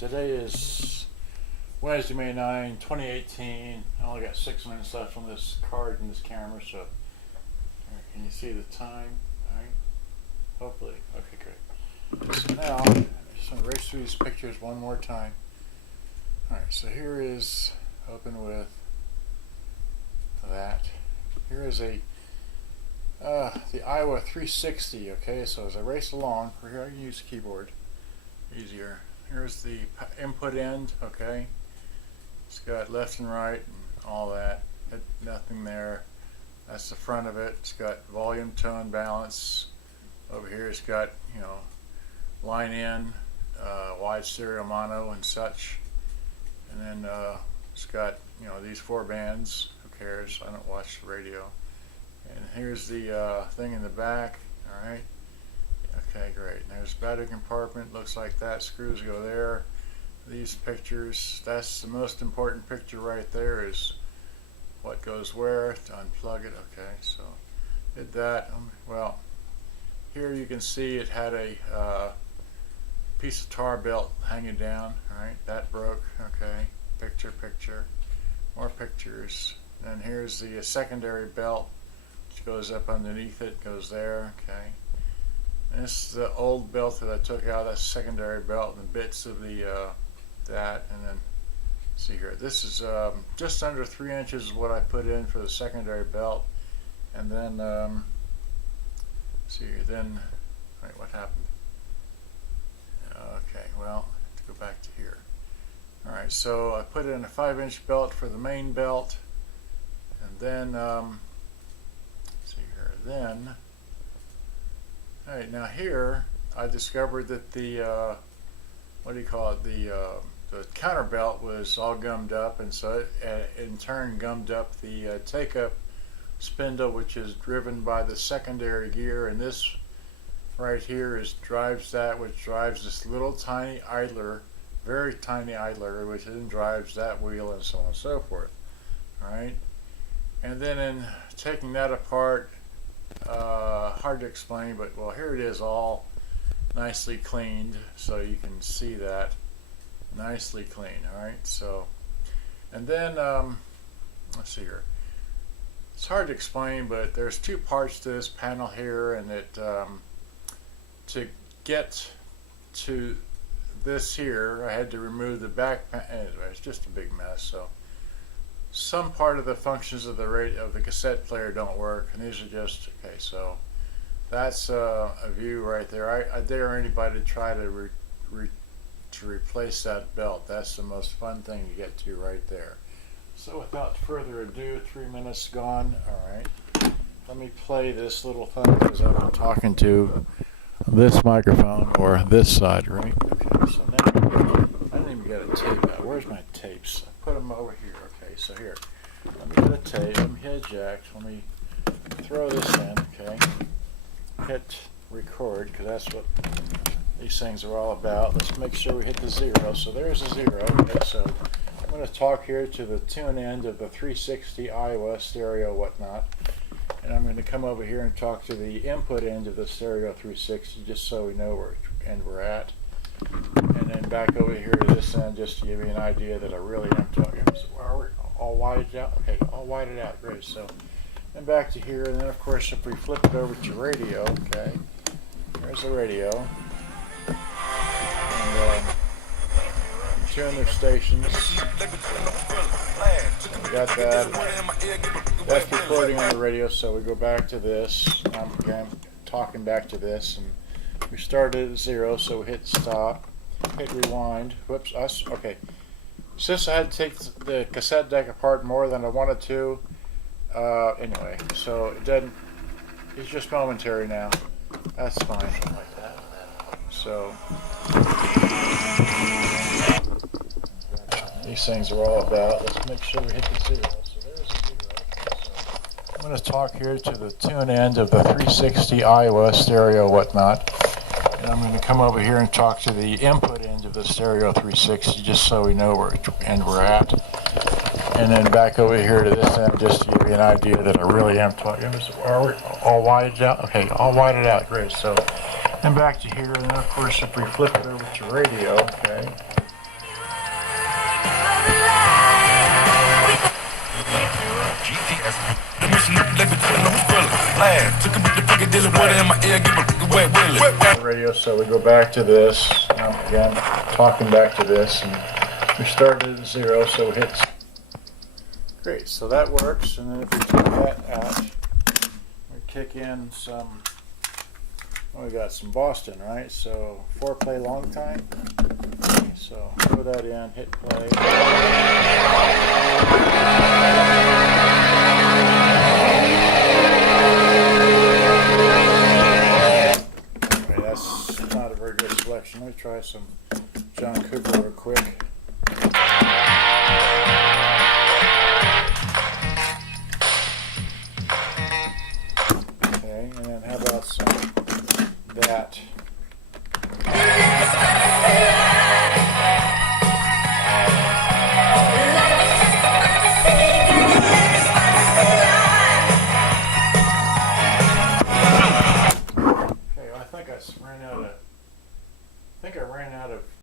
Today is Wednesday, May 9, 2018. I only got 6 minutes left on this card and this camera, so can you see the time? Alright. Hopefully. Okay, good. So now, I'm just going to race through these pictures one more time. Alright, so here is, open with that. Here is the Aiwa 360, okay, so as I race along, here I can use the keyboard, easier. Here's the input end, okay, it's got left and right and all that, nothing there. That's the front of it. It's got volume, tone, balance. Over here it's got, you know, line in, wide stereo mono and such. And then it's got, you know, these 4 bands. Who cares? I don't watch the radio. And here's the thing in the back. All right. Okay, great. And there's the battery compartment. Looks like that. Screws go there. These pictures. That's the most important picture right there. Is what goes where to unplug it. Okay, so did that. Well, here you can see it had a piece of tar belt hanging down. All right, that broke. Okay, picture, more pictures. And here's the secondary belt, which goes up underneath it, goes there. Okay, and this is the old belt that I took out. That's secondary belt and bits of the that. And then see here, this is just under 3 inches is what I put in for the secondary belt. And then see here, then wait, what happened? Okay, well, to go back to here. All right, so I put in a 5-inch belt for the main belt, and then see here, then all right, now here I discovered that the what do you call it, the counter belt was all gummed up, and so it in turn gummed up the take-up spindle, which is driven by the secondary gear, and this right here drives that, which drives this little tiny idler, very tiny idler, which then drives that wheel, and so on and so forth. All right, and then in taking that apart, hard to explain, but well, here it is, all nicely cleaned, so you can see that. Nicely clean. All right, so and then let's see here, it's hard to explain, but there's 2 parts to this panel here, and it to get to this here I had to remove the back anyway, it's just a big mess. So some part of the functions of the radio of the cassette player don't work, and these are just okay. So that's a view right there. I dare anybody to try to replace that belt. That's the most fun thing to get to right there. So without further ado, 3 minutes gone. All right, let me play this little thing because I've been talking to this microphone or this side, right? Okay, so now I didn't even get a tape out. Where's my tapes? I put them over here. Okay, so here, let me get a tape. Let me hit eject. Let me throw this in. Okay, hit record because that's what these things are all about. Let's make sure we hit the 0. So there's a 0. Okay, so I'm going to talk here to the tune end of the 360 Aiwa stereo whatnot, and I'm going to come over here and talk to the input end of the Stereo-360 just so we know where end we're at, and then back over here to this end just to give you an idea that I really am talking. So are we all whited out? Okay, all whited out, great. So and back to here, and then of course if we flip it over to radio, okay, there's the radio. And tune their stations. And we got that. That's recording on the radio, so we go back to this. I'm again talking back to this, and we started at 0, so we hit stop, hit rewind. Whoops, okay. Since I had to take the cassette deck apart more than I wanted to, anyway, so it doesn't. It's just momentary now. That's fine, something like that. So these things are all about. Let's make sure we hit the 0. So there's a 0. So I'm going to talk here to the tune end of the 360 Aiwa stereo whatnot, and I'm going to come over here and talk to the input end of the Stereo-360 just so we know where end we're at, and then back over here to this end just to give you an idea that I really am talking. Are we all whited out? Okay, all whited out, great. So and back to here, and then of course if we flip it over to radio, okay, Radio, so we go back to this. Again, talking back to this, and we started at 0, so we hit. Great, so that works. And then if we take that out, we kick in some. Well, we got some Boston, right? So 4-play long time. So throw that in, hit play. Okay, that's not a very good selection. Let me try some John Cooper real quick. Okay, and then how about some that? I think I ran out of